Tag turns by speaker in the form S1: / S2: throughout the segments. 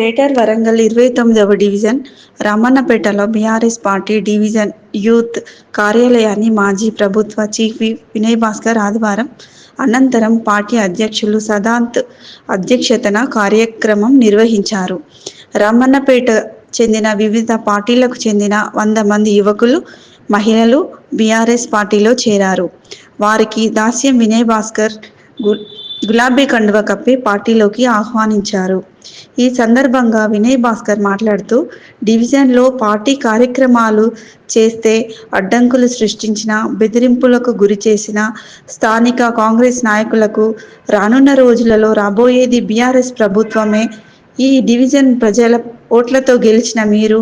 S1: Greater Warangal ఇరవై తొమ్మిదవ division రామన్నపేటలో బీఆర్ఎస్ పార్టీ డివిజన్ యూత్ కార్యాలయాన్ని మాజీ ప్రభుత్వ చీఫ్ వినయ్ భాస్కర్ ఆదివారం అనంతరం పార్టీ అధ్యక్షులు సదాంత్ అధ్యక్షతన కార్యక్రమం నిర్వహించారు. రామన్నపేట చెందిన వివిధ పార్టీలకు చెందిన వంద మంది యువకులు మహిళలు బీఆర్ఎస్ పార్టీలో చేరారు. వారికి దాస్యం వినయ్ భాస్కర్ గు- గులాబీ కండువ కప్పి పార్టీలోకి ఆహ్వానించారు. ఈ సందర్భంగా వినయ్ భాస్కర్ మాట్లాడుతూ డివిజన్లో పార్టీ కార్యక్రమాలు చేస్తే అడ్డంకులు సృష్టించిన బెదిరింపులకు గురి చేసిన స్థానిక కాంగ్రెస్ నాయకులకు రానున్న రోజులలో రాబోయేది బీఆర్ఎస్ ప్రభుత్వమే. ఈ డివిజన్ ప్రజల ఓట్లతో గెలిచిన మీరు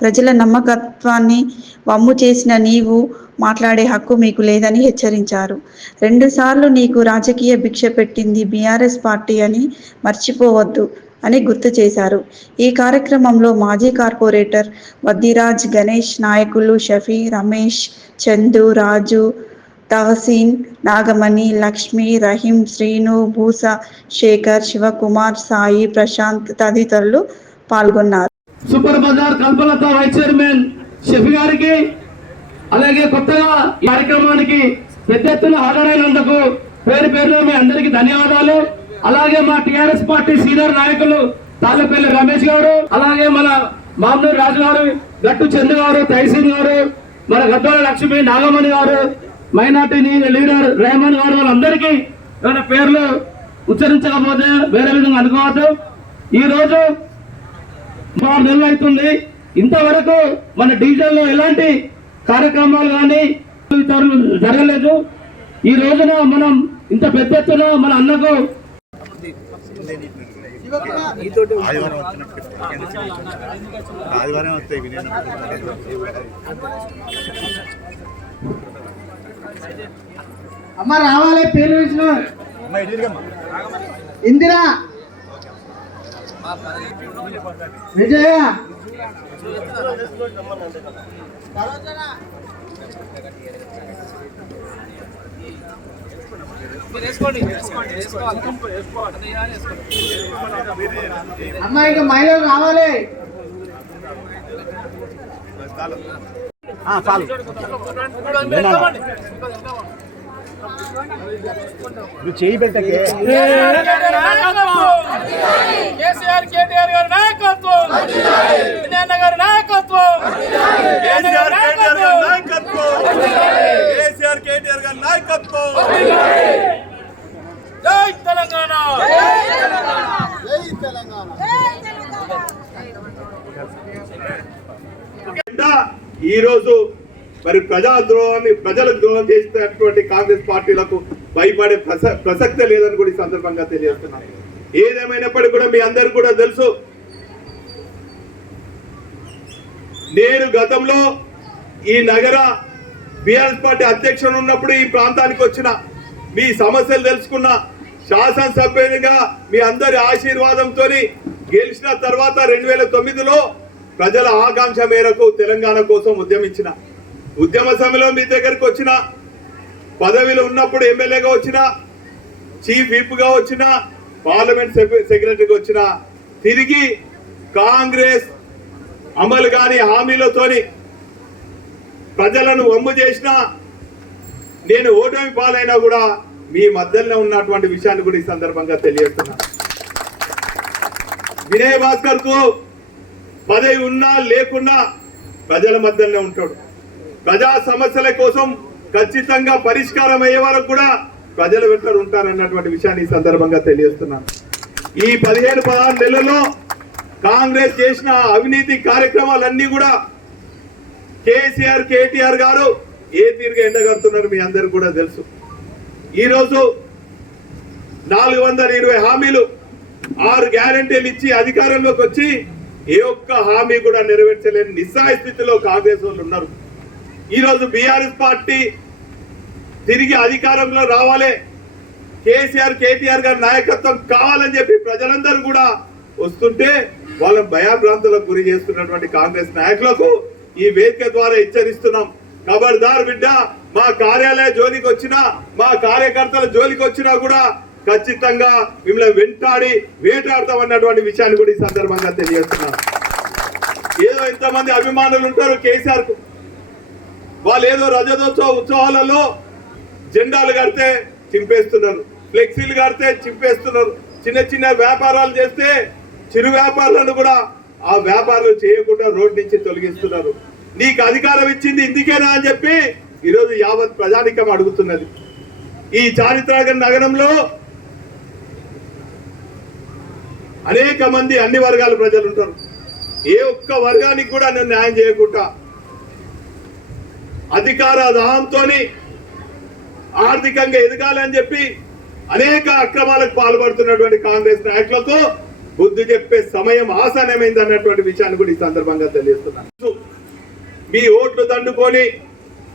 S1: ప్రజల నమ్మకత్వాన్ని వమ్ము చేసిన నీవు మాట్లాడే హక్కు మీకు లేదని హెచ్చరించారు. రెండుసార్లు నీకు రాజకీయ భిక్ష పెట్టింది బీఆర్ఎస్ పార్టీ అని మర్చిపోవద్దు అని గుర్తు చేశారు. ఈ కార్యక్రమంలో మాజీ కార్పొరేటర్ వద్దిరాజ్ గణేష్ నాయకులు షఫీ రమేష్ చందు రాజు తహసీన్ నాగమణి లక్ష్మి రహీం శ్రీను భూస శేఖర్ శివకుమార్ సాయి ప్రశాంత్ తదితరులు పాల్గొన్నారు.
S2: Super bazaar Kalpalatha vice chairman Shafi గారికి అలాగే కొత్తగా ఈ కార్యక్రమానికి పెద్ద ఎత్తున హాజరైనందుకు పేరు పేరులో మీ అందరికీ ధన్యవాదాలు. అలాగే మా టిఆర్ఎస్ పార్టీ సీనియర్ నాయకులు తాళ్ళపల్లి రమేష్ గారు అలాగే మన మామూలు రాజు గారు గట్టు చందు గారు తైసీన్ గారు మన గద్దోల లక్ష్మి నాగమణి గారు మైనార్టీ లీడర్ రెహమాన్ గారు వాళ్ళందరికీ ఏమైనా పేర్లు ఉచ్చరించకపోతే వేరే విధంగా అనుకోవద్దు ఈ రోజు ఆరు అవుతుంది. ఇంతవరకు మన డివిజన్ ఎలాంటి కార్యక్రమాలు కానీ జరగలేదు. ఈ రోజున మనం ఇంత పెద్ద ఎత్తున మన అన్నకు
S3: ఆదివారం వచ్చినప్పుడు ఆదివారం వస్తాయి వినయ్
S4: అమ్మ రావాలి పేరు. ఇందిరా. విజయ. అమ్మ ఇక మహిళలు రావాలి
S3: చాలు. నువ్వు చేయి పెట్టకే.
S5: కేసీఆర్ కేటీఆర్ గారి నాయకత్వం. విజయన్న గారి నాయకత్వం.
S6: కేసీఆర్ కేటీఆర్ గారి నాయకత్వం. కేసీఆర్ కేటీఆర్ గారి నాయకత్వం.
S5: జై తెలంగాణ.
S6: ఈ రోజు మరి ప్రజా ద్రోహాన్ని ప్రజలకు ద్రోహం చేసినటువంటి కాంగ్రెస్ పార్టీలకు భయపడే ప్రస- ప్రసక్తే లేదని కూడా ఈ సందర్భంగా తెలియజేస్తున్నాను. ఏదేమైనప్పటికీ కూడా మీ అందరికి కూడా తెలుసు. నేను గతంలో ఈ నగర బీఆర్ఎస్ పార్టీ అధ్యక్షుడు ఉన్నప్పుడు ఈ ప్రాంతానికి వచ్చిన మీ సమస్యలు తెలుసుకున్న శాసనసభ్యునిగా మీ అందరి ఆశీర్వాదంతో గెలిచిన తర్వాత రెండు వేల తొమ్మిదిలో ప్రజల ఆకాంక్ష మేరకు తెలంగాణ కోసం ఉద్యమించిన ఉద్యమ సమయంలో మీ దగ్గరకు వచ్చిన పదవిలో ఉన్నప్పుడు ఎమ్మెల్యేగా వచ్చిన చీఫ్ విప్గా వచ్చిన పార్లమెంట్ సెక్రటరీగా వచ్చిన తిరిగి కాంగ్రెస్ అమలు కాని హామీలతోని ప్రజలను వమ్ము చేసిన నేను ఓటమి పాలైనా కూడా మీ మధ్యలో ఉన్నటువంటి విషయాన్ని కూడా ఈ సందర్భంగా తెలియజేస్తున్నా. వినయ్ భాస్కర్కు పదవి ఉన్నా లేకున్నా ప్రజల మధ్యలోనే ఉంటాడు. ప్రజా సమస్యల కోసం ఖచ్చితంగా పరిష్కారం అయ్యే వరకు కూడా ప్రజలు వెంట ఉంటారన్నటువంటి విషయాన్ని ఈ సందర్భంగా తెలియజేస్తున్నాను. ఈ పదిహేను పదహారు నెలల్లో కాంగ్రెస్ చేసిన అవినీతి కార్యక్రమాలన్నీ కూడా కేసీఆర్ కేటీఆర్ గారు ఏ తీరుగా ఎండగడుతున్నారు మీ అందరికి కూడా తెలుసు. ఈరోజు నాలుగు వందల ఇరవై హామీలు ఆరు గ్యారంటీలు ఇచ్చి అధికారంలోకి వచ్చి ఏ ఒక్క హామీ కూడా నెరవేర్చలేని నిస్సాయ స్థితిలో కాంగ్రెస్ వాళ్ళు ఉన్నారు. ఈరోజు బీఆర్ఎస్ పార్టీ తిరిగి అధికారంలో రావాలి. కేసీఆర్ కేటీఆర్ గారి నాయకత్వం కావాలని చెప్పి ప్రజలందరూ కూడా వస్తుంటే వాళ్ళ భయాభ్రాంతులకు గురి చేస్తున్నటువంటి కాంగ్రెస్ నాయకులకు ఈ వేదిక ద్వారా హెచ్చరిస్తున్నాం. ఖబర్దార్ బిడ్డ మా కార్యాలయ జోలికి వచ్చినా మా కార్యకర్తల జోలికి వచ్చినా కూడా ఖచ్చితంగా మిమ్మల్ని వెంటాడి వేటాడతాం అన్నటువంటి విషయాన్ని కూడా ఈ సందర్భంగా తెలియజేస్తున్నాం. ఏదో ఇంతమంది అభిమానులు ఉంటారు కేసీఆర్ వాళ్ళు ఏదో రజతోత్సవ ఉత్సవాలలో జెండాలు కడితే చింపేస్తున్నారు. ఫ్లెక్సీలు కడితే చింపేస్తున్నారు. చిన్న చిన్న వ్యాపారాలు చేస్తే చిరు వ్యాపారాలను కూడా ఆ వ్యాపారాలు చేయకుండా రోడ్ నుంచి తొలగిస్తున్నారు. నీకు అధికారం ఇచ్చింది ఇందుకేనా అని చెప్పి ఈరోజు యావత్ ప్రజానికం అడుగుతున్నది. ఈ చారిత్రక నగరంలో అనేక మంది అన్ని వర్గాల ప్రజలు ఉంటారు. ఏ ఒక్క వర్గానికి కూడా నేను న్యాయం చేయకుండా అధికార దాహంతోని ఆర్థికంగా ఎదగాలని చెప్పి అనేక అక్రమాలకు పాల్పడుతున్నటువంటి కాంగ్రెస్ నాయకులకు బుద్ధి చెప్పే సమయం ఆసనమైంది అన్నటువంటి విషయాన్ని కూడా ఈ సందర్భంగా తెలియజేస్తున్నాను. మీ ఓట్లు దండుకొని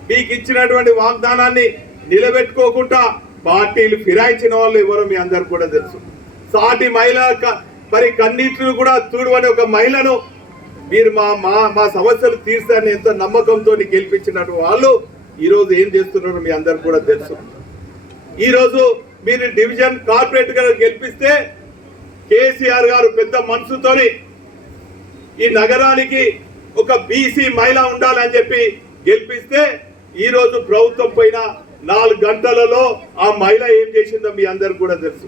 S6: మీకు ఇచ్చినటువంటి వాగ్దానాన్ని నిలబెట్టుకోకుండా పార్టీలు ఫిరాయించిన వాళ్ళు ఎవరో మీ అందరు కూడా తెలుసు. సాటి మహిళ మరి కన్నీటిని కూడా చూడవని ఒక మహిళను మీరు మా మా మా సమస్యలు తీర్చారని ఎంతో నమ్మకంతో గెలిపించినట్టు వాళ్ళు ఈరోజు ఏం చేస్తున్నారో మీ అందరు కూడా తెలుసు. ఈరోజు మీరు డివిజన్ కార్పొరేట్ గారు గెలిపిస్తే కేసీఆర్ గారు పెద్ద మనసుతోని ఈ నగరానికి ఒక బీసీ మహిళ ఉండాలని చెప్పి గెలిపిస్తే ఈరోజు ప్రభుత్వం పైన నాలుగు గంటలలో ఆ మహిళ ఏం చేసిందో మీ అందరు కూడా తెలుసు.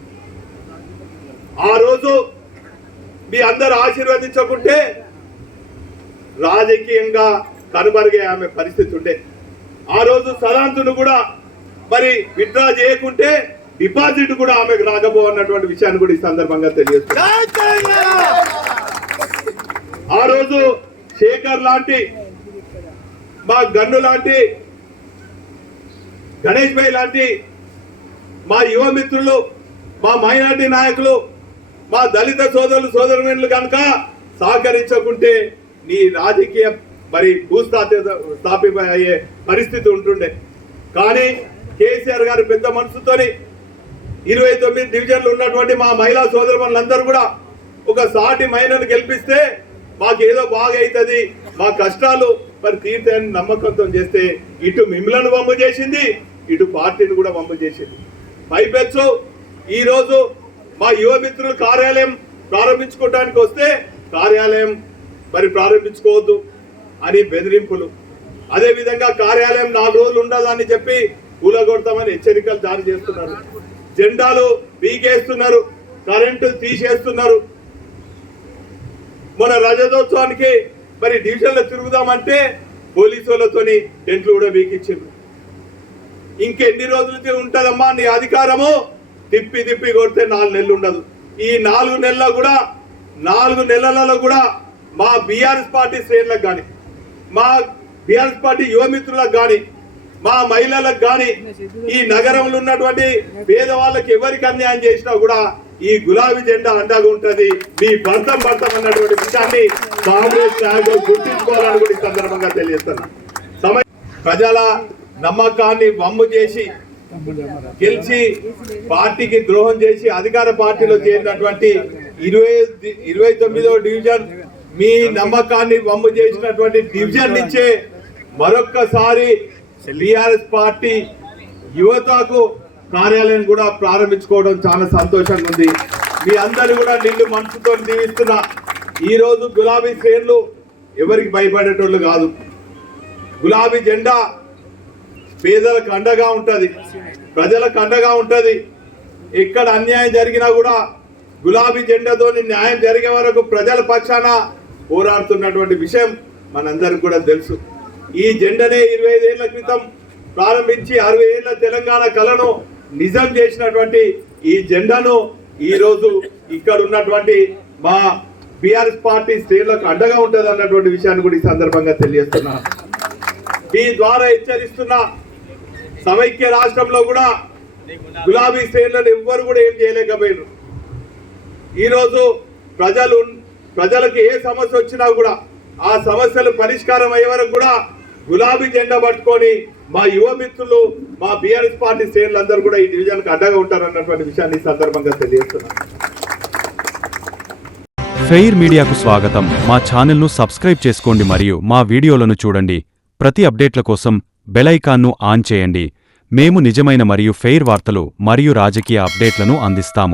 S6: ఆ రోజు మీ అందరు ఆశీర్వదించకుంటే రాజకీయంగా కనుమరుగే ఆమె పరిస్థితి ఉండే. ఆ రోజు సలాంతును కూడా మరి విత్డ్రా చేయకుంటే డిపాజిట్ కూడా ఆమెకు రాకపో అన్నటువంటి విషయాన్ని కూడా ఈ సందర్భంగా తెలియజేస్తున్నా. ఆ రోజు శేఖర్ లాంటి మా గన్ను లాంటి గణేష్ భాయ్ లాంటి మా యువ మిత్రులు మా మైనార్టీ నాయకులు మా దళిత సోదరులు సోదరులు కనుక సహకరించకుంటే నీ రాజకీయ మరి భూస్థాపి స్థాపిత అయ్యే పరిస్థితి ఉంటుండే. కానీ కేసీఆర్ గారు పెద్ద మనసుతోని ఇరవై తొమ్మిది డివిజన్లు ఉన్నటువంటి మా మహిళా సోదరులందరూ కూడా ఒక సాటి మహిళను గెలిపిస్తే మాకు ఏదో బాగా అవుతుంది మా కష్టాలు మరి తీర్థాన్ని నమ్మకంతో చేస్తే ఇటు మిమ్మలను పంపు చేసింది ఇటు పార్టీని కూడా పంపు చేసింది. పైపెచ్చు ఈరోజు మా యువ మిత్రులు కార్యాలయం ప్రారంభించుకోవడానికి వస్తే కార్యాలయం మరి ప్రారంభించుకోవద్దు అని బెదిరింపులు. అదేవిధంగా కార్యాలయం నాలుగు రోజులు ఉండదని చెప్పి కూలగొడతామని హెచ్చరికలు జారీ చేస్తున్నారు. జెండాలు పీకేస్తున్నారు కరెంటు తీసేస్తున్నారు. మన రజతోత్సవానికి మరి డివిజన్లో తిరుగుదామంటే పోలీసు వాళ్ళతోని టెంట్లు కూడా బీకిచ్చిండ్రు ఇంకెన్ని రోజులకి ఉంటదమ్మా నీ అధికారము? తిప్పి తిప్పి కొడితే నాలుగు నెలలు ఉండదు. ఈ నాలుగు నెలల్లో కూడా నాలుగు నెలలలో కూడా మా బీఆర్ఎస్ పార్టీ శ్రేణులకు కానీ మా బీఆర్ఎస్ పార్టీ యువమిత్రులకు కానీ మా మహిళలకు కానీ ఈ నగరంలో ఉన్నటువంటి పేదవాళ్ళకి ఎవరికి అన్యాయం చేసినా కూడా ఈ గులాబీ జెండా అండగా ఉంటది. మీ భర్తం భర్తం అన్నటువంటి విషయాన్ని కాంగ్రెస్ నాయకులు గుర్తించుకోవాలని కూడా ఈ సందర్భంగా తెలియజేస్తున్నా. సమయ ప్రజల నమ్మకాన్ని వమ్ము చేసి గెలిచి పార్టీకి ద్రోహం చేసి అధికార పార్టీలో చేరినటువంటి ఇరవై ఇరవై తొమ్మిదో డివిజన్ మీ నమ్మకాన్ని వమ్ము చేసినటువంటి డివిజన్ నుంచే మరొక్కసారి బీఆర్ఎస్ పార్టీ యువతకు కార్యాలయం కూడా ప్రారంభించుకోవడం చాలా సంతోషంగా ఉంది. మీ అందరూ కూడా నిండు మనసుతో దీవిస్తున్నా ఈరోజు గులాబీ శ్రేణులు ఎవరికి భయపడేటోళ్ళు కాదు. గులాబీ జెండా పేదలకు అండగా ఉంటుంది ప్రజలకు అండగా ఉంటుంది. ఎక్కడ అన్యాయం జరిగినా కూడా గులాబీ జెండాతోని న్యాయం జరిగే వరకు ప్రజల పక్షాన పోరాడుతున్నటువంటి విషయం మనందరికి కూడా తెలుసు. ఈ జెండనే ఇరవై ఐదేళ్ళ క్రితం ప్రారంభించి అరవై ఏళ్ళ తెలంగాణ కళను నిజం చేసినటువంటి ఈ జెండాను ఈరోజు ఇక్కడ ఉన్నటువంటి మా బీఆర్ఎస్ పార్టీ శ్రేణులకు అండగా ఉంటుంది అన్నటువంటి విషయాన్ని కూడా ఈ సందర్భంగా తెలియజేస్తున్నా. మీ ద్వారా హెచ్చరిస్తున్న సమైక్య రాష్ట్రంలో కూడా గులాబీ శ్రేణులను ఎవ్వరు కూడా ఏం చేయలేకపోయారు ఈరోజు ప్రజలు ప్రజలకు ఏ సమస్య వచ్చినా కూడా ఆ సమస్యలు పరిష్కారం అయ్యే వరకు కూడా గులాబీ జెండా పట్టుకొని మా యువ మిత్రులు మా బీఆర్ఎస్ పార్టీ శ్రేణులందరూ కూడా ఈ డివిజన్కి అడ్డగా ఉంటారన్నటువంటి విషయాన్ని ఈ సందర్భంగా తెలియజేస్తున్నాను
S7: ఫెయిర్ మీడియాకు స్వాగతం. మా ఛానల్ను సబ్స్క్రైబ్ చేసుకోండి మరియు మా వీడియోలను చూడండి. ప్రతి అప్డేట్ల కోసం బెలైకాన్ను ఆన్ చేయండి. మేము నిజమైన మరియు ఫెయిర్ వార్తలు మరియు రాజకీయ అప్డేట్లను అందిస్తాము.